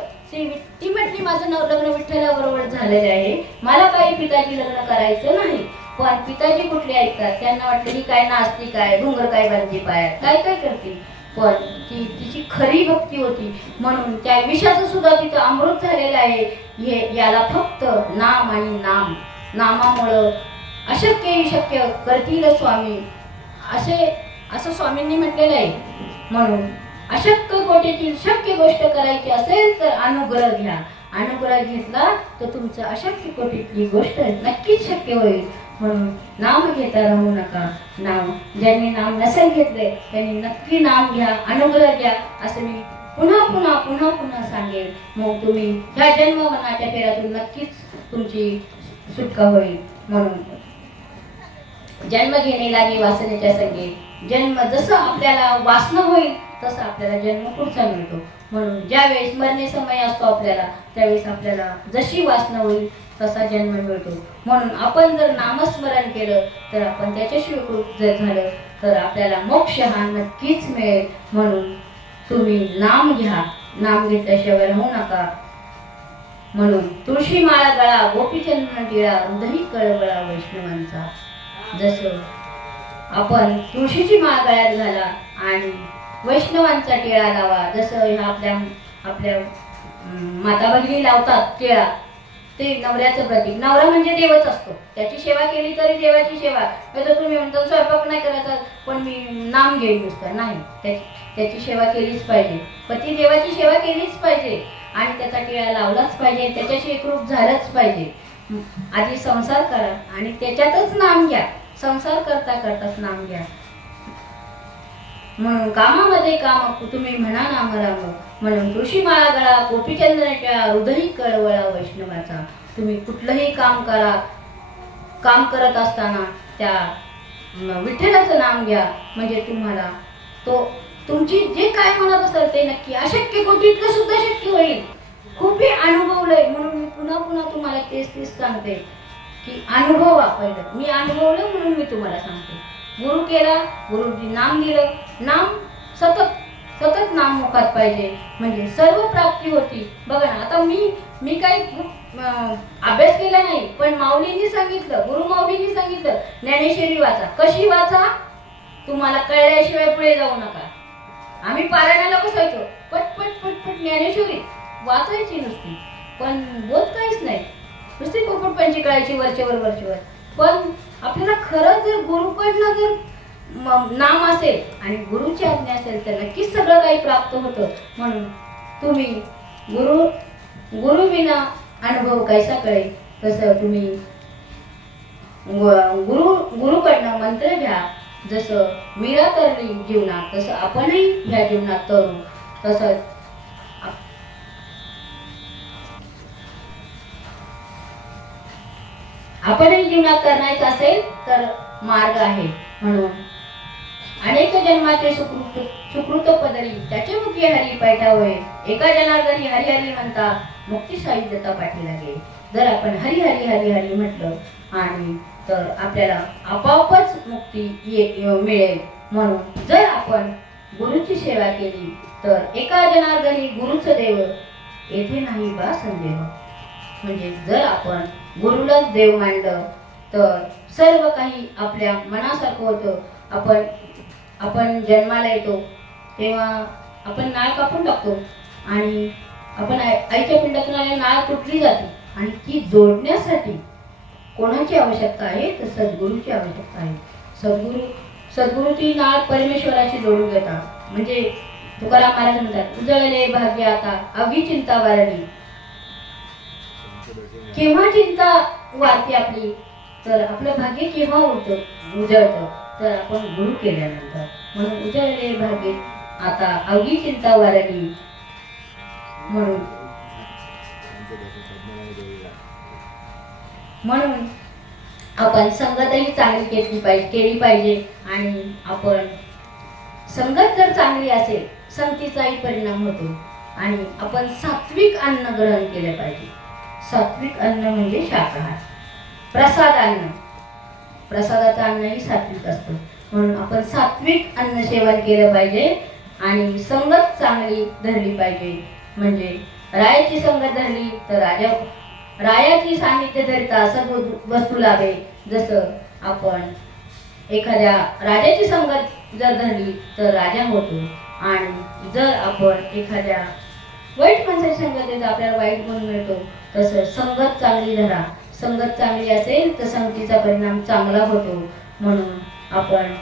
ती म्हटली माझं लग्न विठ्ठलाबरोबर झालेलं आहे, मला काही पिताजी लग्न करायचं नाही. पण पिताजी कुठले ऐकतात, त्यांना वाटलं ही काय नाचती, काय घुंगर काय बांधती पायात, काय काय करते. पण तिची खरी भक्ती होती म्हणून त्या विषाचं सुद्धा तिचं अमृत झालेलं आहे. हे याला फक्त नाम आणि नामामुळं अशक्य शक्य करतील स्वामी, असं स्वामींनी म्हटलेलं आहे. म्हणून अशक्य गोष्टीतील शक्य गोष्ट करायची असेल तर अनुग्रह घ्या. अनुग्रह घेतला तर तुमचं अशक्य कोटीतली गोष्ट नक्कीच शक्य होईल. म्हणून नाम घेता राहू नका. ज्यांनी नाम नसेल घेतले त्यांनी नक्की नाम घ्या, अनुग्रह घ्या, असं मी पुन्हा पुन्हा पुन्हा पुन्हा सांगेन. मग तुम्ही ह्या जन्ममरणाच्या फेऱ्यातून नक्कीच तुमची सुटका होईल. म्हणून जन्म घेणे लागे वासनेच्या संगे. जन्म जसं आपल्याला वासना होईल तसं आपल्याला जन्म पुढचा मिळतो. म्हणून ज्यावेळेस मरणे समय असतो आपल्याला, त्यावेळेस आपल्याला जशी वासना होईल तसा जन्म मिळतो. म्हणून आपण जर नामस्मरण केलं तर आपण त्याच्याशी एकरूप जर झालं तर आपल्याला मोक्ष हा नक्कीच मिळेल. म्हणून तुम्ही नाम घ्या, नाम घेतल्याशिवाय राहू नका. म्हणून तुळशी माळा गळा, गोपीचंदन टिळा, हृदयी कळवळा वैष्णवांचा. जसं आपण तुळशीची माळ गळ्यात घाला आणि वैष्णवांचा टिळा लावा. जसं ह्या आपल्या माता भगिनी लावतात टिळा, ते नवऱ्याचं प्रतीक. नवरा म्हणजे देवच असतो, त्याची सेवा केली तरी देवाची सेवा. तर तुम्ही म्हणता स्वयंपाक नाही करायचा पण मी नाम घेईन नुसतं, नाही, त्याची सेवा केलीच पाहिजे. पती देवाची सेवा केलीच पाहिजे आणि त्याचा टिळा लावलाच पाहिजे, त्याच्याशी एकरूप झालंच पाहिजे. आधी संसार करा आणि त्याच्यातच नाम घ्या. संसार करता करताच नाम घ्या. म्हणून कामामध्ये काम तुम्ही म्हणा नाम राम. म्हणून तुळशी माळा गळा, गोपीचंदनाच्या हृदयी कळवळा वैष्णवाचा. तुम्ही कुठलंही काम करा, काम करत असताना त्या विठ्ठलाचं नाम घ्या. म्हणजे तुम्हाला तुमची जे काय म्हणत असेल ते नक्की अशक्य कोटीतलं सुद्धा शक्य होईल. खूपही अनुभवलंय म्हणून मी पुन्हा पुन्हा तुम्हाला तेच सांगते की अनुभवा. पहिलं मी अनुभवलं म्हणून मी तुम्हाला सांगते. गुरु केला, गुरुजी नाम दिलं, नाम सतत नाम मुखात पाहिजे म्हणजे सर्व प्राप्ती होती. बघा ना, आता मी काही अभ्यास केला नाही पण माऊलींनी सांगितलं, गुरु माऊलींनी सांगितलं ज्ञानेश्वरी वाचा. कशी वाचा? तुम्हाला कळल्याशिवाय पुढे जाऊ नका. आम्ही पारायणाला बसायचो, पटपट पटपट ज्ञानेश्वरी वाचायची नुसती, पण बोध काहीच नाही, नुसती पोपट पंची कळायची वरचेवर. पण आपल्याला खरं जर गुरुकडनं जर नाम असेल आणि गुरुची आज्ञा असेल तर नक्कीच सगळं काही प्राप्त होतं. म्हणून तुम्ही गुरु विना अनुभव कैसा कळेल, तसं तुम्ही गुरुकडनं मंत्र घ्या. जसं मीरा तरली जीवनात तसं आपणही ह्या जीवनात तरू. तसंच आपणही जीवनात करण्याचं असेल तर मार्ग आहे. म्हणून अनेक जन्माचे सुकृत पदरी त्याचे मुखी हरी पैठा होय. एका जनार्दनी हरी हरी म्हणता मुक्ती साहित्यता पाठी लागे. जर आपण हरी हरी हरी हरी म्हटलं आणि तर आपल्याला आपोआपच मुक्ती मिळेल. म्हणून जर आपण गुरुची सेवा केली तर एका जनार्दनी गुरुच देव येथे नाही बा संदेह. म्हणजे जर आपण गुरुलाच देव मानलं तर सर्व काही आपल्या मनासारखं होतं. आपण जन्माला येतो तेव्हा आपण नाळ कापून टाकतो आणि आपण आईच्या पिंडातून नाळ तुटली जाते आणि ती जोडण्यासाठी कोणाची आवश्यकता आहे तर सद्गुरूची आवश्यकता आहे. सद्गुरू ती नाळ परमेश्वराशी जोडून घेतात. म्हणजे तुकाराम महाराज म्हणतात, उजळले भाग्य आता अवघी चिंता वारली. केव्हा चिंता वाढते आपली तर आपलं भाग्य केव्हा उजळतं तर आपण गुरु केल्यानंतर. म्हणून उजळले भाग्य आता अवघी चिंता वारली. म्हणून आपण संगतही चांगली केली पाहिजे. आणि आपण संगत जर चांगली असेल संगतीचाही परिणाम होतो. आणि आपण सात्विक अन्न ग्रहण केले पाहिजे. सात्विक अन्न म्हणजे शाकाहार. प्रसाद अन्न, प्रसादाचं अन्नही सात्विक असतं. म्हणून आपण सात्विक अन्न सेवन केलं पाहिजे. आणि संगत चांगली धरली पाहिजे. म्हणजे रायाची संगत धरली तर रायाची सानिध्य धरता सर्व वस्तू लाभे. जसं आपण एखाद्या राजाची संगत जर धरली तर राजा होतो. आणि जर आपण एखाद्या वाईट माणसाची संगत देतो आपल्याला वाईट गुण मिळतो. तसं संगत चांगली धरा. संगत चांगली असेल तर संगतीचा परिणाम चांगला होतो. म्हणून आपण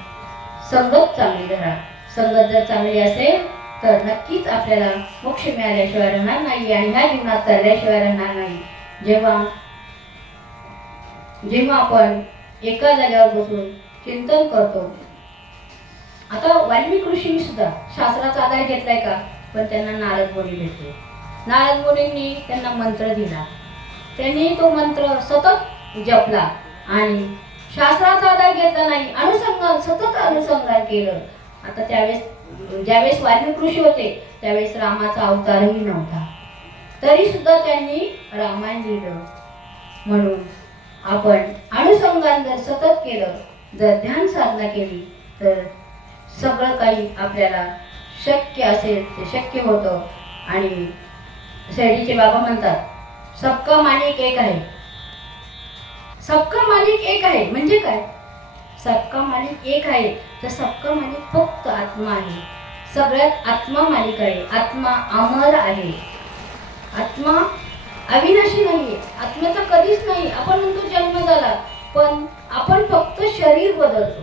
संगत चांगली धरा. संगत जर चांगली असेल तर नक्कीच आपल्याला मोक्ष मिळाल्याशिवाय राहणार नाही आणि ह्या जीवनात तरल्याशिवाय राहणार नाही. जेव्हा आपण एका जागेवर बसून चिंतन करतो. आता वाल्मिक ऋषींनी सुद्धा शास्त्राचा आधार घेतलाय का? पण त्यांना नारद मुनी भेटले. नारद मुनींनी त्यांना मंत्र दिला. त्यांनी तो मंत्र सतत जपला आणि शास्त्राचा आधार घेतला नाही. सतत अनुसंधान केलं. आता ज्यावेळेस वाल्मिक ऋषी होते त्यावेळेस रामाचा अवतारही नव्हता. तरी सुद्धा त्यांनी रामायण लिहिलं. म्हणून आपण अनुसंधान जर सतत केलं, जर ध्यान साधना केली तर सगळं काही आपल्याला शक्य असेल ते शक्य होतं. आणि शिर्डीचे बाबा म्हणतात सबका मालिक एक आहे. सबका मालिक एक आहे म्हणजे काय? सबका मालिक एक आहे तर सबका मालिक फक्त आत्मा आहे. सगळ्यात आत्मा मालिक आहे. आत्मा अमर आहे. आत्मा अविनाशी नाहीये. आत्म्याचा कधीच नाही. आपण म्हणतो जन्म झाला, पण आपण फक्त शरीर बदलतो.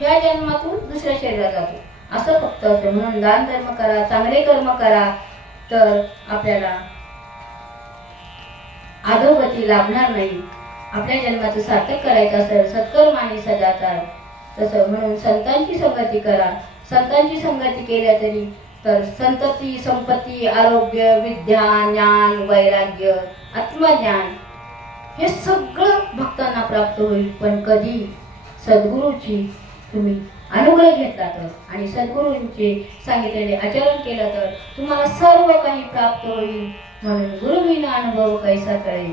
ह्या जन्मातून दुसऱ्या शरीरात जातो असं फक्त असतं. म्हणून दान धर्म करा, चांगले कर्म करा तर आपल्याला अधोगती लाभणार नाही. आपल्या जन्माचं सार्थक करायचं असेल सत्कर्माने सदाचार तसं. म्हणून संतांची संगती करा. संतांची संगती केल्या तरी तर संतती, संपत्ती, आरोग्य, विद्या, ज्ञान, वैराग्य, आत्मज्ञान हे सगळं भक्तांना प्राप्त होईल. पण कधी सद्गुरूची तुम्ही अनुग्रह घेतला तर आणि सद्गुरूंचे सांगितलेले आचरण केलं तर तुम्हाला सर्व काही प्राप्त होईल. म्हणून गुरुविना अनुभव कैसा कळे.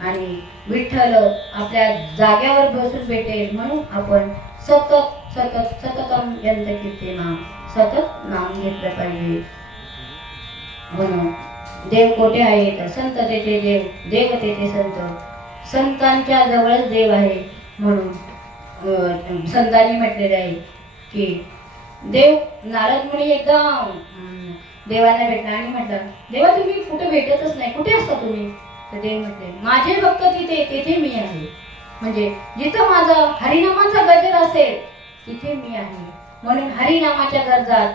आणि विठ्ठल आपल्या जाग्यावर बसून भेटेल. म्हणून आपण सतत सतत सततम यंत कीर्तना सतत नाम घेतलं पाहिजे. म्हणून देव कोठे आहेत? संत तेथे देव, देव तेथे संत. संतांच्या जवळच देव आहे. म्हणून संतांनी म्हटलेले आहे की देव नारद मुनी एकदा देवाला भेटला आणि म्हटलं देवा तुम्ही कुठे भेटतच नाही, कुठे असता तुम्ही? तर देव म्हटले माझे भक्त तिथे, तेथे मी आहे. म्हणजे जिथं माझा हरिनामाचा गजर असेल तिथे मी आहे. म्हणून हरिनामाच्या गरजात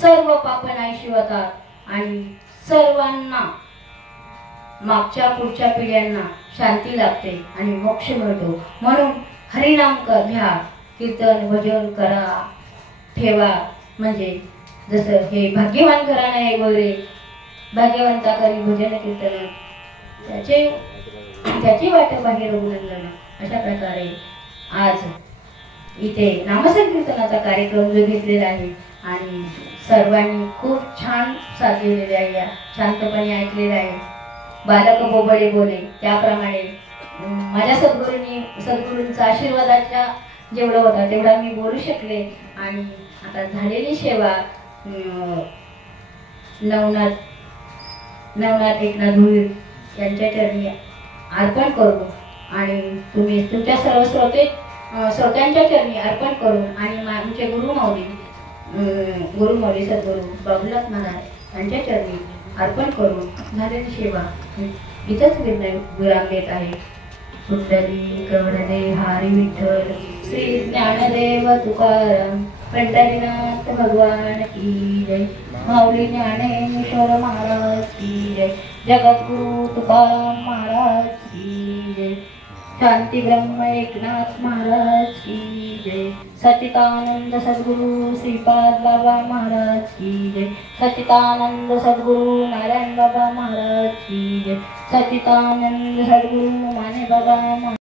सर्व पाप नाहीशी होतात आणि सर्वांना मागच्या पुढच्या पिढ्यांना शांती लाभते आणि मोक्ष मिळतो. म्हणून हरिनाम घ्या, कीर्तन भजन करा, ठेवा. म्हणजे जसं हे भाग्यवान घराणं आहे वगैरे, भाग्यवंता करी भजन कीर्तन त्याची वाट बाहेर रघुनंदन. अशा प्रकारे आज इथे नामसंकीर्तनाचा कार्यक्रम जो घेतलेला आहे आणि सर्वांनी खूप छान साथ दिलेली आहे, शांतपणे ऐकलेलं आहे. बालक बोबडे बोले त्याप्रमाणे माझ्या सद्गुरूंचा आशीर्वादाच्या जेवढा होता तेवढा मी बोलू शकले. आणि आता झालेली सेवा नवनाथ एकनाथ भुईर यांच्या चरणी अर्पण करू आणि तुम्ही तुमच्या सर्व श्रोत्यांच्या चरणी अर्पण करून आणि आमचे गुरुमाऊली सद्गुरू बाबूनाथ महाराज यांच्या चरणी अर्पण करून झालेली सेवा इथंच विराम देत आहे. कुंडली कवडले हरी विठ्ठल श्री ज्ञानदेव तुकाराम पंढरीनाथ भगवान की जय. माऊली ज्ञानेश्वर महाराज की जय. जगद्गुरु तुकाराम महाराज की जय. शांती ब्रह्म एकनाथ महाराज की जय। सच्चिदानंद सद्गुरु श्रीपाद बाबा महाराज की जय। सच्चिदानंद सद्गुरु नारायण बाबा महाराज की जय। सच्चिदानंद सद्गुरु माने बाबा